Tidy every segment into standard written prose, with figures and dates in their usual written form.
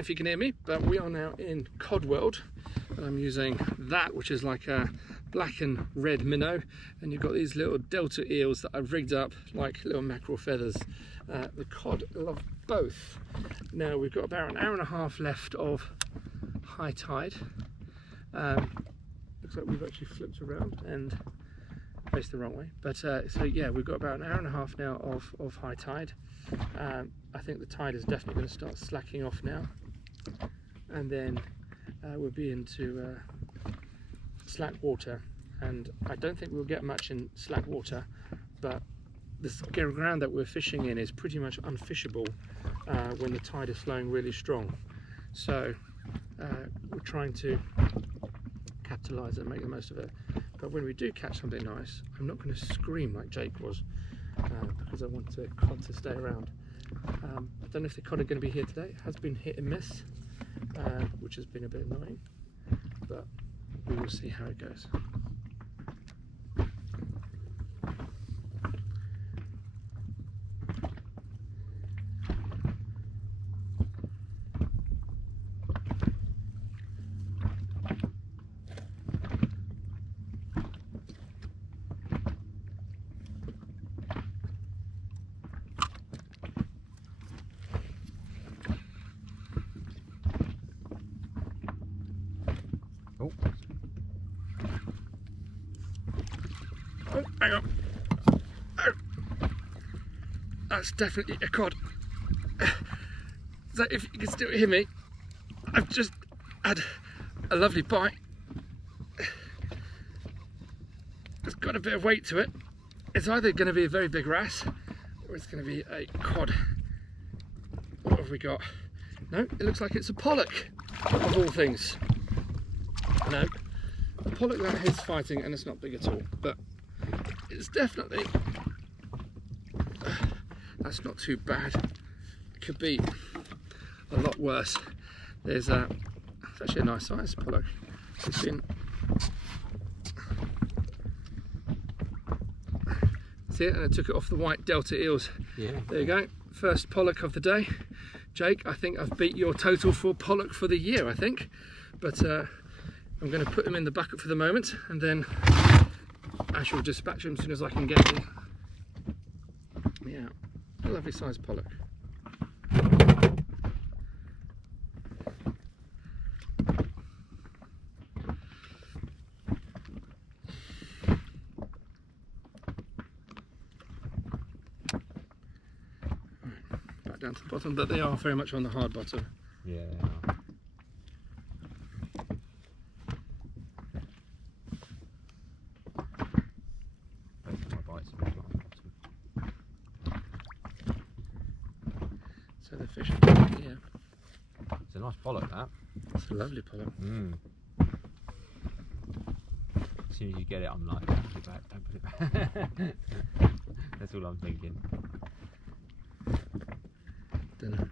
know if you can hear me, but we are now in cod world, and I'm using that, which is like a black and red minnow, and you've got these little delta eels that I've rigged up like little mackerel feathers. The cod love both. Now we've got about an hour and a half left of high tide. Looks like we've actually flipped around and faced the wrong way, but so yeah, we've got about an hour and a half now of high tide. I think the tide is definitely going to start slacking off now, and then we'll be into slack water, and I don't think we'll get much in slack water, but this ground that we're fishing in is pretty much unfishable when the tide is flowing really strong. So we're trying to capitalize and make the most of it. But when we do catch something nice, I'm not going to scream like Jake was, because I want the cod to stay around. I don't know if the cod are going to be here today. It has been hit and miss, which has been a bit annoying, but we will see how it goes. Oh, hang on. Oh. That's definitely a cod. So if you can still hear me, I've just had a lovely bite. It's got a bit of weight to it. It's either going to be a very big wrasse or it's going to be a cod. What have we got? No, it looks like it's a pollock, of all things. No, a pollock that is fighting, and it's not big at all, but it's definitely, that's not too bad. It could be a lot worse. There's it's actually a nice size pollock. It's been, see it, and I took it off the white delta eels. Yeah. There you go, first pollock of the day. Jake, I think I've beat your total for pollock for the year, I think, but I'm going to put him in the bucket for the moment, and then I shall dispatch him as soon as I can get him. Yeah, a lovely sized pollock. Back down to the bottom, but they are very much on the hard bottom. Yeah. So the fish are here. It's a nice pollock, that. It's a lovely pollock. Mm. As soon as you get it, I'm like, don't put it back, don't put it back. That's all I'm thinking. Dunno.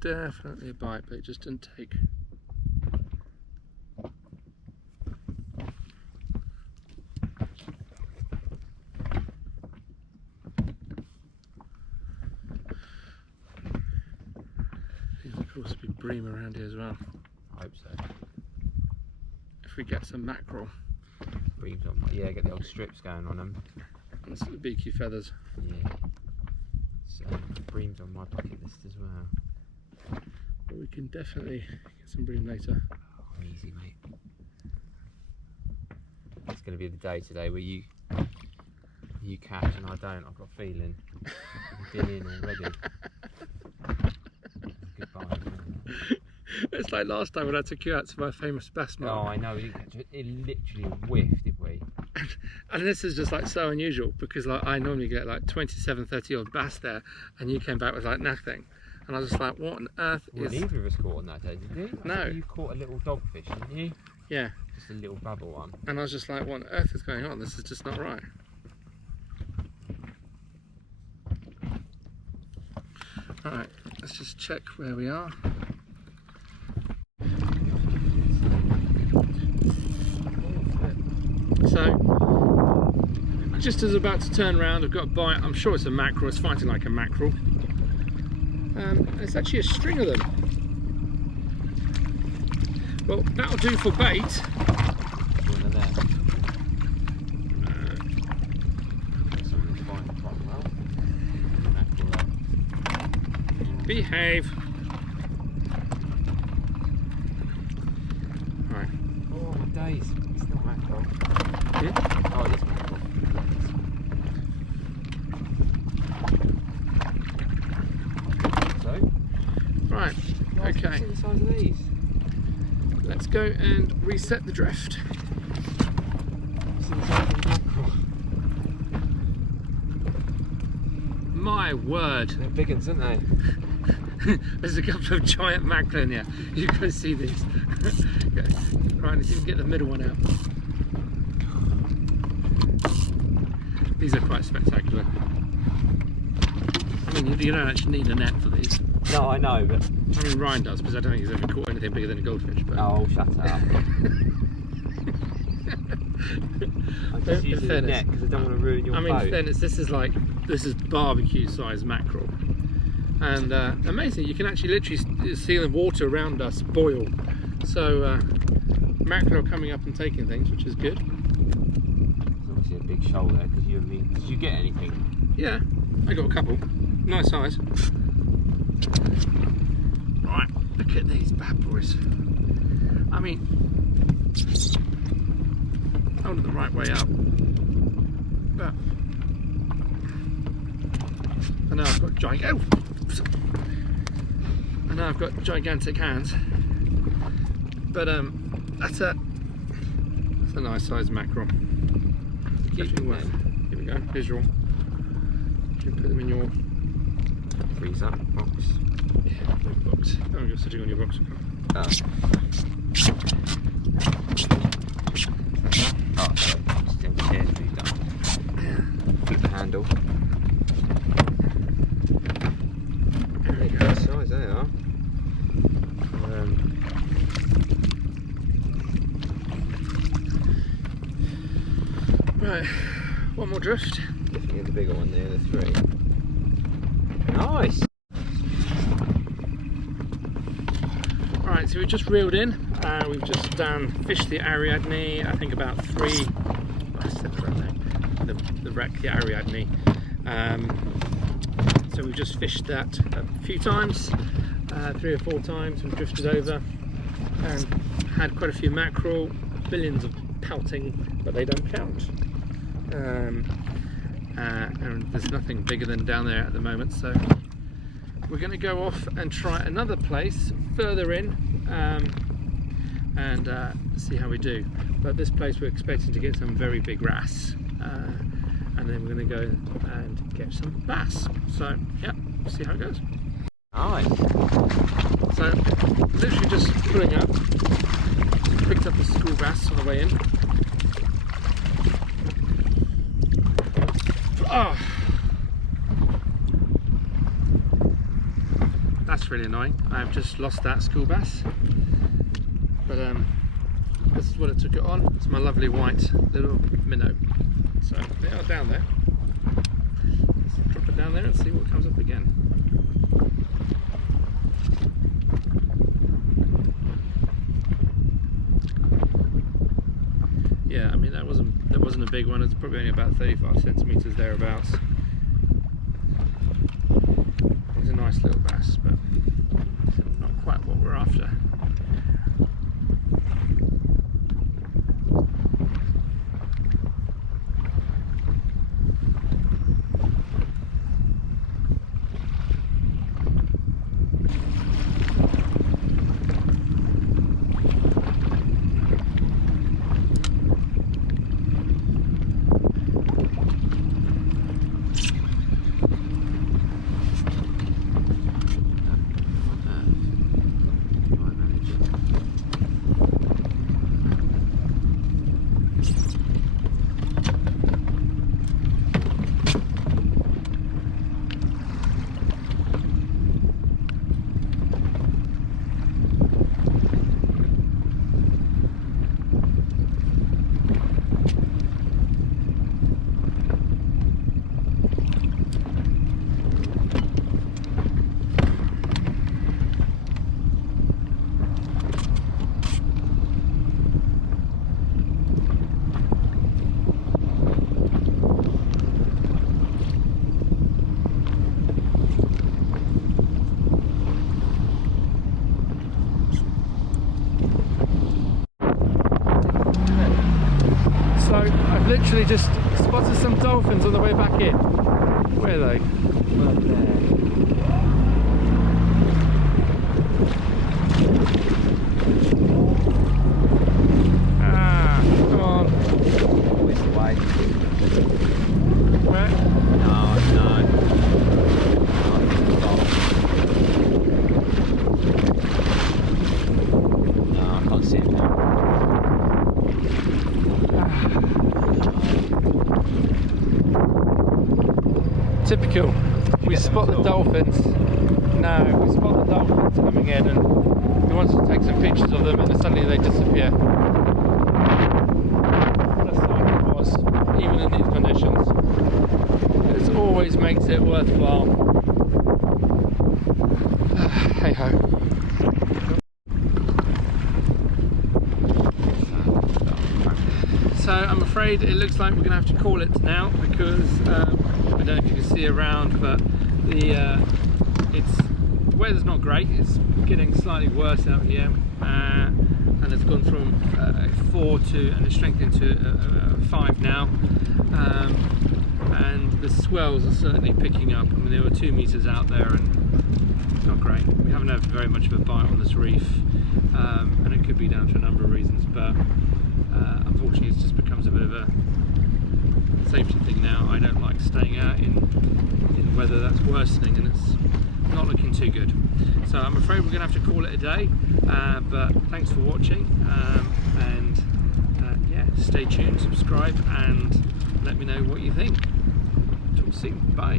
Definitely a bite, but it just didn't take. There's of course a big bream around here as well. I hope so. If we get some mackerel. Breams on my, yeah, get the old strips going on them. And some beaky feathers. Yeah. So, breams on my bucket list as well. But we can definitely get some bream later. Oh, easy, mate. It's going to be the day today where you catch and I don't. I've got a feeling. I've been in already. Goodbye. It's like last time when I took you out to my famous bass mark. Oh, I know. We didn't catch it. It literally whiffed, did we? And this is just like so unusual because like I normally get like 27, 30 odd bass there, and you came back with like nothing. And I was just like, what on earth well, is... neither of us caught on that day, did you? No. You caught a little dogfish, didn't you? Yeah. Just a little bubble one. And I was just like, what on earth is going on? This is just not right. Alright, let's just check where we are. So, just as about to turn around, I've got a bite. I'm sure it's a mackerel. It's fighting like a mackerel. It's actually a string of them. Well, that'll do for bait. Behave. Alright. Oh my days, it's not mackerel. Yeah? Oh, it is mackerel. So? Right, okay. What's the size of these? Let's go and reset the drift. What's the size of mackerel? My word. They're big ones, aren't they? There's a couple of giant mackerel in here. You can see these. Okay. Right, let's even get the middle one out. These are quite spectacular. I mean, you don't actually need a net for these. No, I know, but... I mean, Ryan does, because I don't think he's ever caught anything bigger than a goldfish. But... Oh, shut up. I'm just using the net because I don't want to ruin your boat. I mean, fairness, this is barbecue size mackerel. And amazing, you can actually literally see the water around us boil. So mackerel are coming up and taking things, which is good. There's obviously a big shoal there because you and me. Did you get anything? Yeah, I got a couple. Nice size. Right, look at these bad boys. I mean, hold it the right way up. But I know I've got gigantic hands, but that's a nice sized mackerel. Definitely worth. Here we go, visual. You put them in your freezer box. Yeah, box. Oh, you're sitting on your box. Oh. Oh, sorry. Just the chairs moved up. Flip the handle. There we go. Good size they are. Right, one more drift. Definitely the bigger one there, the 3. Nice! Right, so we've just reeled in. We've just fished the Ariadne, I think about 3. I said the wrong name. The wreck, the Ariadne. So we've just fished that a few times, 3 or 4 times, and drifted over and had quite a few mackerel, billions of pelting, but they don't count. And there's nothing bigger than down there at the moment, so we're going to go off and try another place further in and see how we do. But this place we're expecting to get some very big wrasse, and then we're going to go and get some bass. So yeah, we'll see how it goes. Nice. So literally just pulling up, picked up a school bass on the way in. Oh, that's really annoying. I've just lost that school bass, but this is what it took it on. It's my lovely white little minnow. So they are down there. Let's drop it down there and see what comes up again. Yeah, I mean that wasn't a big one. It's probably only about 35 centimeters thereabouts. It's a nice little bass, but not quite what we're after. actually just spotted some dolphins on the way back in. Where are they? Right there. Ah, come on. Always away. Where? No. No, I can't see him now. Typical. We spot the dolphins. No, we spot the dolphins coming in and we want to take some pictures of them and then suddenly they disappear. What a sight it was, even in these conditions. It always makes it worthwhile. Hey ho. So I'm afraid it looks like we're going to have to call it now because I don't know if you can see around, but the weather's not great. It's getting slightly worse out here, and it's gone from 4 to, and it's strengthened to 5 now. And the swells are certainly picking up. I mean, there were 2 meters out there, and it's not great. We haven't had very much of a bite on this reef, and it could be down to a number of reasons, but unfortunately it just becomes a bit of a safety thing now. I don't like staying out in weather that's worsening, and it's not looking too good. So I'm afraid we're going to have to call it a day, but thanks for watching, and yeah, stay tuned, subscribe, and let me know what you think. Talk soon, bye.